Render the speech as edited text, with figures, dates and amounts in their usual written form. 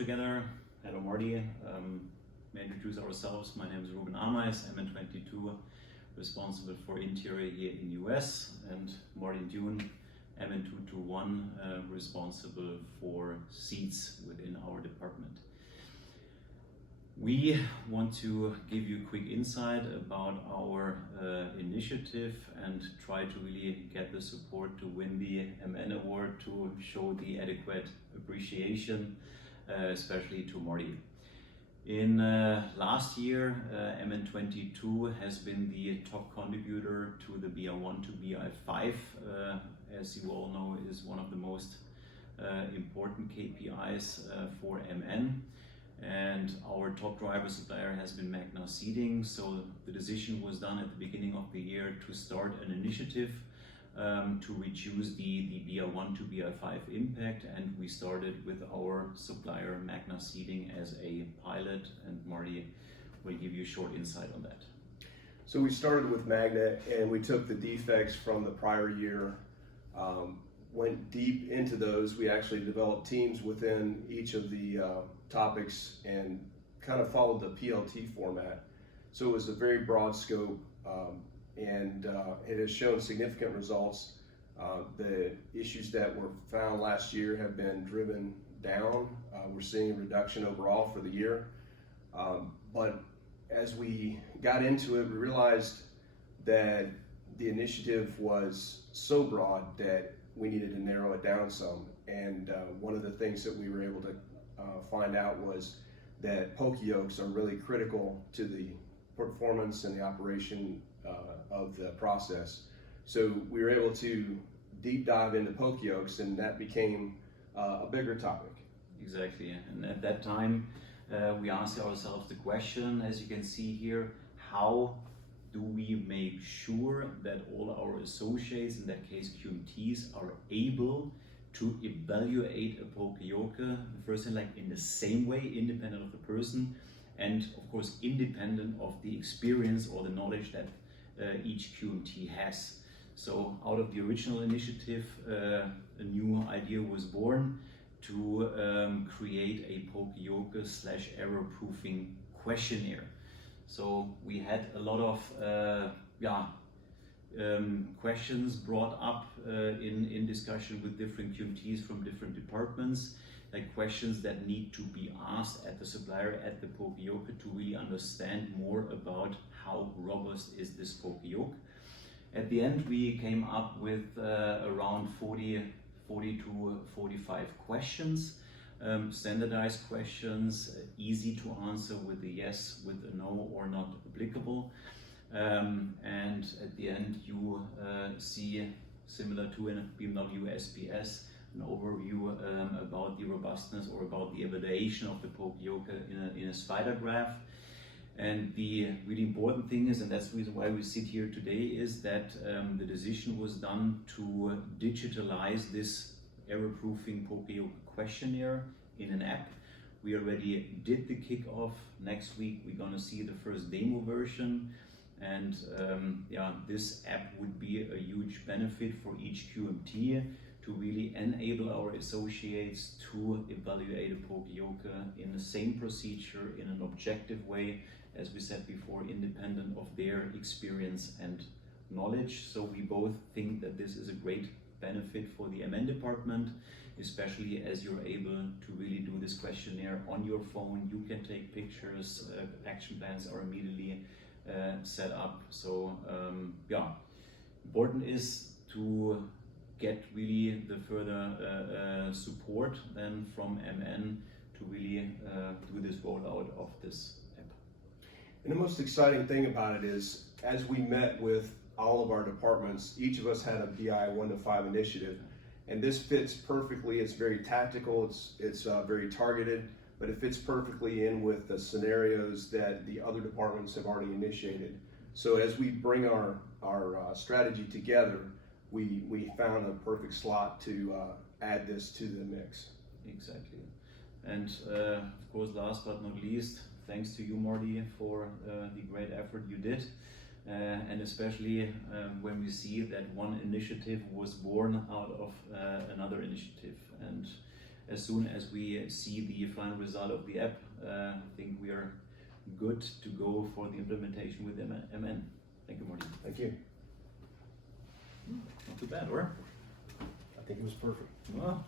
together. Hello Marty. May introduce ourselves. My name is Ruben Ameis, MN-221, responsible for interior here in US, and Marty Dune, MN-221, responsible for seats within our department. We want to give you a quick insight about our initiative and try to really get the support to win the MN award, to show the adequate appreciation, especially to Marty. In last year, MN-22 has been the top contributor to the BI1 to BI5. As you all know, is one of the most important KPIs for MN. And our top driver supplier has been Magna Seating. So the decision was done at the beginning of the year to start an initiative to reduce the BI1 to BI5 impact, and we started with our supplier Magna Seating as a pilot, and Marty will give you a short insight on that. So we started with Magna and we took the defects from the prior year, went deep into those. We actually developed teams within each of the topics and kind of followed the PLT format. So it was a very broad scope, and it has shown significant results. The issues that were found last year have been driven down. We're seeing a reduction overall for the year. But as we got into it, we realized that the initiative was so broad that we needed to narrow it down some. And one of the things that we were able to find out was that Poka yokes are really critical to the performance and the operation of the process. So we were able to deep dive into Poka yokes, and that became a bigger topic. Exactly, and at that time we asked ourselves the question, as you can see here, how do we make sure that all our associates, in that case QMTs, are able to evaluate a Poka yoke, first thing, like in the same way, independent of the person, and of course independent of the experience or the knowledge that each QMT has. So out of the original initiative, a new idea was born to create a Poka yoke / error proofing questionnaire. So we had a lot of questions brought up in discussion with different QMTs from different departments, like questions that need to be asked at the supplier, at the Poka yoke, to really understand more about how robust is this Poka yoke. At the end, we came up with around 40 to 45 questions, standardized questions, easy to answer with a yes, with a no, or not applicable. And at the end, you see, similar to a BMW SPS, an overview about the robustness or about the evaluation of the Poka yoke in a spider graph. And the really important thing is, and that's the reason why we sit here today, is that the decision was done to digitalize this error-proofing Poka yoke questionnaire in an app. We already did the kickoff. Next week we're going to see the first demo version, and this app would be a huge benefit for each QMT to really enable our associates to evaluate a Poka yoke in the same procedure, in an objective way, as we said before, independent of their experience and knowledge. So we both think that this is a great benefit for the MN department, especially as you're able to really do this questionnaire on your phone. You can take pictures, action plans are immediately set up. So important is to get really the further support then from MN to really do this rollout of this app. And the most exciting thing about it is, as we met with all of our departments, each of us had a BI 1 to 5 initiative, and this fits perfectly. It's very tactical, it's very targeted, but it fits perfectly in with the scenarios that the other departments have already initiated. So as we bring our strategy together, we found a perfect slot to add this to the mix. Exactly. And of course, last but not least, thanks to you, Marty, for the great effort you did. And especially when we see that one initiative was born out of another initiative. And as soon as we see the final result of the app, I think we are good to go for the implementation with MN. Thank you, Marty. Thank you. Not too bad, or? I think it was perfect. Well,